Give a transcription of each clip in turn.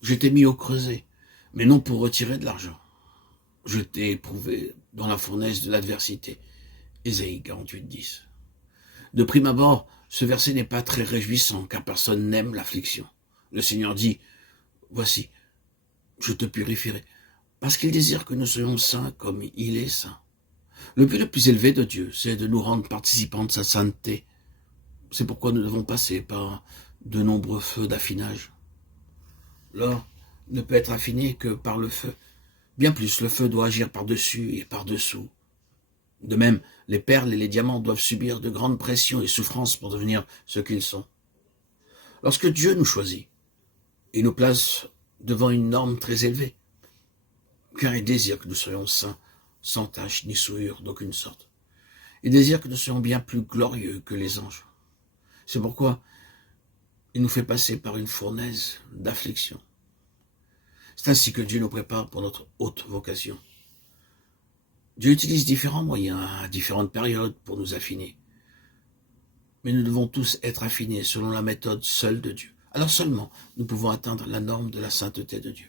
Je t'ai mis au creuset, mais non pour retirer de l'argent. Je t'ai éprouvé dans la fournaise de l'adversité. Ésaïe 48, 10. De prime abord, ce verset n'est pas très réjouissant, car personne n'aime l'affliction. Le Seigneur dit, voici, je te purifierai, parce qu'il désire que nous soyons saints comme il est saint. Le but le plus élevé de Dieu, c'est de nous rendre participants de sa sainteté. C'est pourquoi nous devons passer par de nombreux feux d'affinage. L'or ne peut être affiné que par le feu. Bien plus, le feu doit agir par-dessus et par-dessous. De même, les perles et les diamants doivent subir de grandes pressions et souffrances pour devenir ce qu'ils sont. Lorsque Dieu nous choisit, il nous place devant une norme très élevée, car il désire que nous soyons saints, sans tache ni souillure d'aucune sorte. Il désire que nous soyons bien plus glorieux que les anges. C'est pourquoi il nous fait passer par une fournaise d'affliction. C'est ainsi que Dieu nous prépare pour notre haute vocation. Dieu utilise différents moyens à différentes périodes pour nous affiner. Mais nous devons tous être affinés selon la méthode seule de Dieu. Alors seulement, nous pouvons atteindre la norme de la sainteté de Dieu.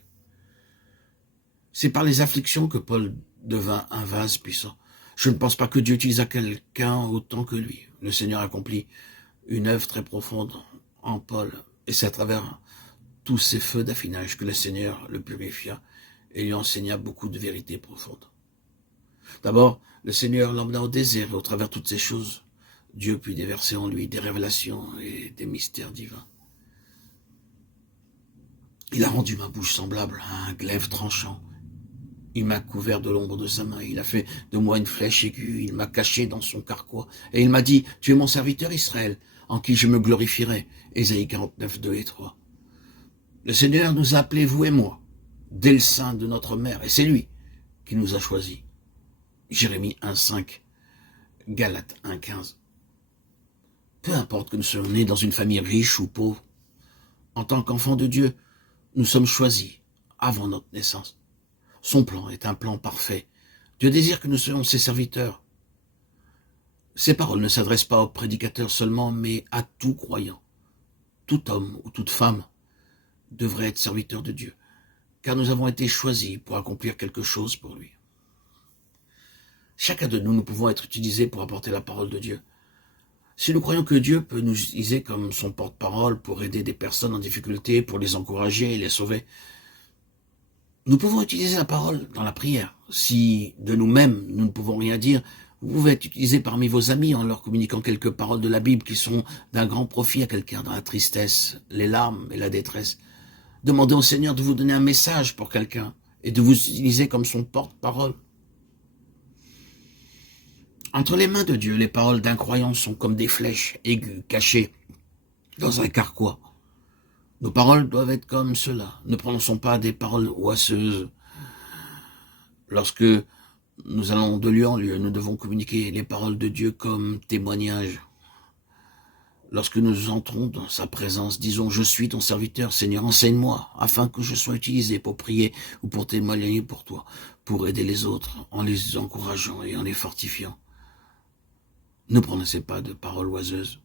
C'est par les afflictions que Paul devint un vase puissant. Je ne pense pas que Dieu utilisa quelqu'un autant que lui. Le Seigneur accomplit une œuvre très profonde en Paul, et c'est à travers tous ces feux d'affinage que le Seigneur le purifia et lui enseigna beaucoup de vérités profondes. D'abord, le Seigneur l'emmena au désert, et au travers de toutes ces choses, Dieu put déverser en lui des révélations et des mystères divins. Il a rendu ma bouche semblable à un glaive tranchant. Il m'a couvert de l'ombre de sa main, il a fait de moi une flèche aiguë, il m'a caché dans son carquois, et il m'a dit, tu es mon serviteur Israël, en qui je me glorifierai. Ésaïe 49, 2 et 3. Le Seigneur nous a appelés, vous et moi, dès le sein de notre mère, et c'est lui qui nous a choisis. Jérémie 1, 5, Galates 1, 15. Peu importe que nous soyons nés dans une famille riche ou pauvre, en tant qu'enfants de Dieu, nous sommes choisis avant notre naissance. Son plan est un plan parfait. Dieu désire que nous soyons ses serviteurs. Ces paroles ne s'adressent pas aux prédicateurs seulement, mais à tout croyant. Tout homme ou toute femme devrait être serviteur de Dieu, car nous avons été choisis pour accomplir quelque chose pour lui. Chacun de nous, nous pouvons être utilisés pour apporter la parole de Dieu. Si nous croyons que Dieu peut nous utiliser comme son porte-parole pour aider des personnes en difficulté, pour les encourager et les sauver, nous pouvons utiliser la parole dans la prière. Si de nous-mêmes, nous ne pouvons rien dire, vous pouvez être utilisé parmi vos amis en leur communiquant quelques paroles de la Bible qui sont d'un grand profit à quelqu'un dans la tristesse, les larmes et la détresse. Demandez au Seigneur de vous donner un message pour quelqu'un et de vous utiliser comme son porte-parole. Entre les mains de Dieu, les paroles d'un croyant sont comme des flèches aiguës cachées dans un carquois. Nos paroles doivent être comme cela. Ne prononçons pas des paroles oisseuses. Lorsque nous allons de lieu en lieu, nous devons communiquer les paroles de Dieu comme témoignage. Lorsque nous entrons dans sa présence, disons, je suis ton serviteur, Seigneur, enseigne-moi, afin que je sois utilisé pour prier ou pour témoigner pour toi, pour aider les autres, en les encourageant et en les fortifiant. Ne prononcez pas de paroles oiseuses.